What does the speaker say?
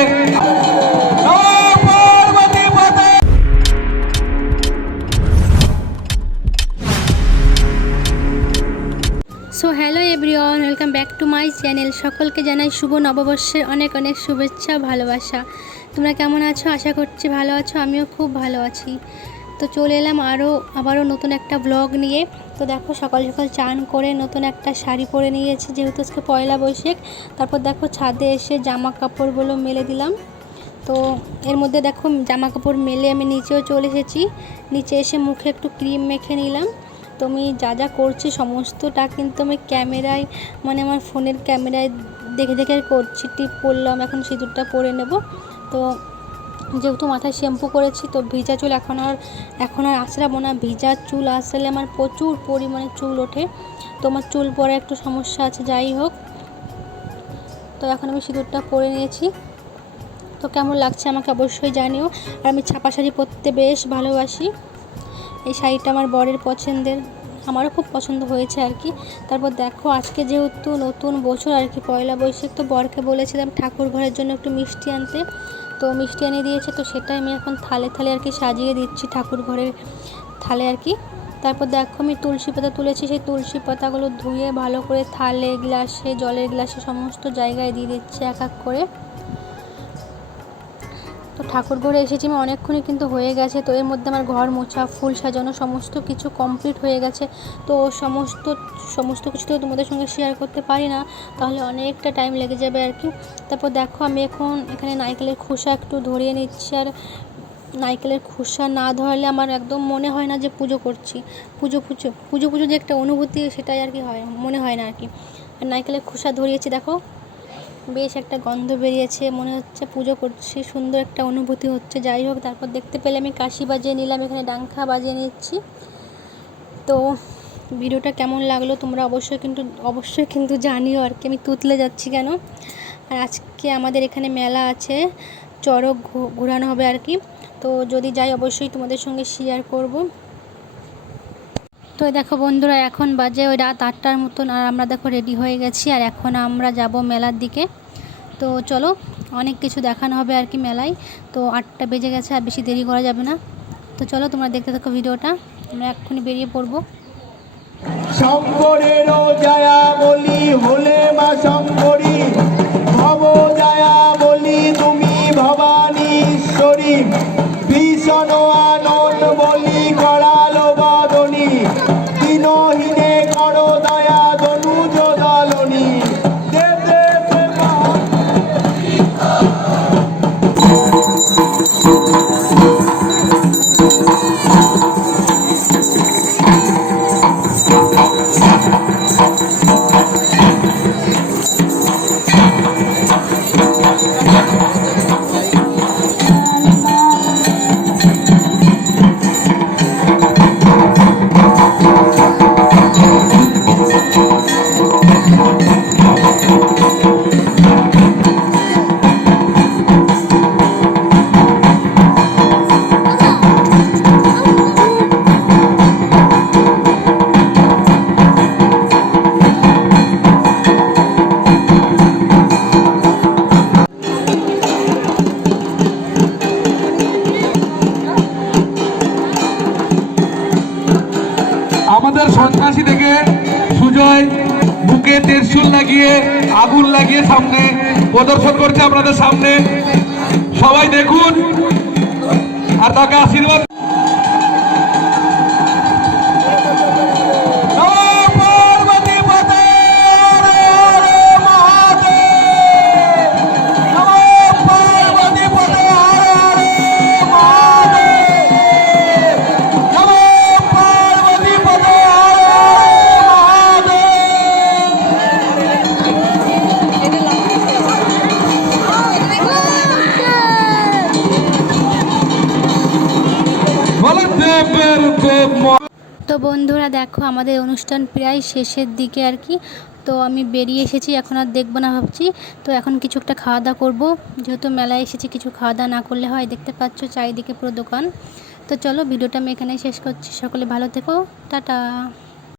So hello everyone, welcome back to my channel. সকলকে জানাই শুভ নববর্ষের অনেক অনেক শুভেচ্ছা, ভালোবাসা। তোমরা কেমন আছো? আশা করছি ভালো আছো, আমিও খুব ভালো আছি। তো চলে এলাম আবারও নতুন একটা ব্লগ নিয়ে। তো দেখো সকাল সকাল চান করে নতুন একটা শাড়ি পরে নিয়েছি, যেহেতু আজকে পয়লা বৈশাখ। তারপর দেখো ছাদে এসে জামা কাপড়গুলো মেলে দিলাম। তো এর মধ্যে দেখো জামা কাপড় মেলে আমি নিচেও চলে এসেছি। নিচে এসে মুখে একটু ক্রিম মেখে নিলাম। তো আমি যা যা করছি সমস্তটা কিন্তু আমি ক্যামেরায়, মানে আমার ফোনের ক্যামেরায় দেখে দেখে করছি। টিপ পরলাম, এখন সিঁদুরটা পরে নেব। তো যেহেতু মাথায় শ্যাম্পু করেছি, তো ভিজা চুল এখন আর আঁচড়াবো না। ভিজা চুল আসলে আমার প্রচুর পরিমাণে চুল ওঠে, তো আমার চুল পরে একটু সমস্যা আছে। যাই হোক, তো এখন আমি সিঁদুরটা পরে নিয়েছি। তো কেমন লাগছে আমাকে অবশ্যই জানিও। আর আমি ছাপা শাড়ি পরতে বেশ ভালোবাসি। এই শাড়িটা আমার বরের পছন্দের, আমারও খুব পছন্দ হয়েছে আর কি। তারপর দেখো আজকে যেহেতু নতুন বছর আর কি, পয়লা বৈশাখ, তো বরকে বলেছিলাম ঠাকুর ঘরের জন্য একটু মিষ্টি আনতে। তো মিষ্টি এনে দিয়েছে, তো সেটাই আমি এখন থালে থালে আর কি সাজিয়ে দিচ্ছি ঠাকুর ঘরের থালে আর কি। তারপর দেখো আমি তুলসী পাতা তুলেছি, সেই তুলসী পাতাগুলো ধুয়ে ভালো করে থালে, গ্লাসে, জলের গ্লাসে সমস্ত জায়গায় দিয়ে দিচ্ছি এক এক করে। তো ঠাকুর ঘরে এসেছি আমি অনেকক্ষণই কিন্তু হয়ে গেছে। তো এর মধ্যে আমার ঘর মোছা, ফুল সাজানো সমস্ত কিছু কমপ্লিট হয়ে গেছে। তো সমস্ত কিছু তো তোমাদের সঙ্গে শেয়ার করতে পারি না, তাহলে অনেকটা টাইম লেগে যাবে আর কি। তারপর দেখো আমি এখন এখানে নারকেলের খোসা একটু ধরিয়ে নিচ্ছি। আর নারকেলের খোসা না ধরালে আমার একদম মনে হয় না যে পুজো করছি। পুজো যে একটা অনুভূতি, সেটাই আর কি হয়, মনে হয় না আর কি। আর নারকেলের খোসা ধরিয়েছি, দেখো বেশ একটা গন্ধ বেরিয়েছে, মনে হচ্ছে পুজো করছি, সুন্দর একটা অনুভূতি হচ্ছে। যাই হোক, তারপর দেখতে পেলে আমি কাশি বাজিয়ে নিলাম, এখানে ডাংখা বাজিয়ে নিচ্ছি। তো ভিডিওটা কেমন লাগলো তোমরা অবশ্যই কিন্তু জানিও আর কি। আমি তুতলে যাচ্ছি কেন? আর আজকে আমাদের এখানে মেলা আছে, চড়ক ঘোরানো হবে আর কি। তো যদি যাই অবশ্যই তোমাদের সঙ্গে শেয়ার করব। তো দেখো বন্ধুরা, এখন বাজে ওই রাত 8টার মতন, আর আমরা দেখো রেডি হয়ে গেছি, আর এখন আমরা যাব মেলার দিকে। তো চলো, অনেক কিছু দেখানো হবে আর কি মেলায়। তো 8টা বেজে গেছে, আর বেশি দেরি করা যাবে না। তো চলো তোমরা দেখতে থাকো ভিডিওটা, আমরা এক্ষুনি বেরিয়ে পড়বো। শঙ্করেরও জয়া বলি হলে মা শঙ্করী, ভব জয়া বলি তুমি ভবানী ঈশ্বরী, ভীষণ আনন্দ বলি করালো বাদনী, দিনহীনে করো দয়া দনুজ দলনী। আমাদের সন্ত্রাসী থেকে সুজয় বুকে ত্রিশূল লাগিয়ে, আগুন লাগিয়ে সামনে প্রদর্শন করছে আপনাদের সামনে। সবাই দেখুন আর তাকে আশীর্বাদ। তো বন্ধুরা দেখো আমাদের অনুষ্ঠান প্রায় শেষের দিকে আর কি। তো আমি বেরিয়ে এসেছি, এখন আর দেখবো না ভাবছি। তো এখন কিছু একটা খাওয়া দাওয়া করবো, যেহেতু মেলায় এসেছি, কিছু খাওয়া দাওয়া না করলে হয়। দেখতে পাচ্ছ চারিদিকে পুরো দোকান। তো চলো ভিডিওটা আমি এখানেই শেষ করছি। সকলে ভালো থেকো, টাটা।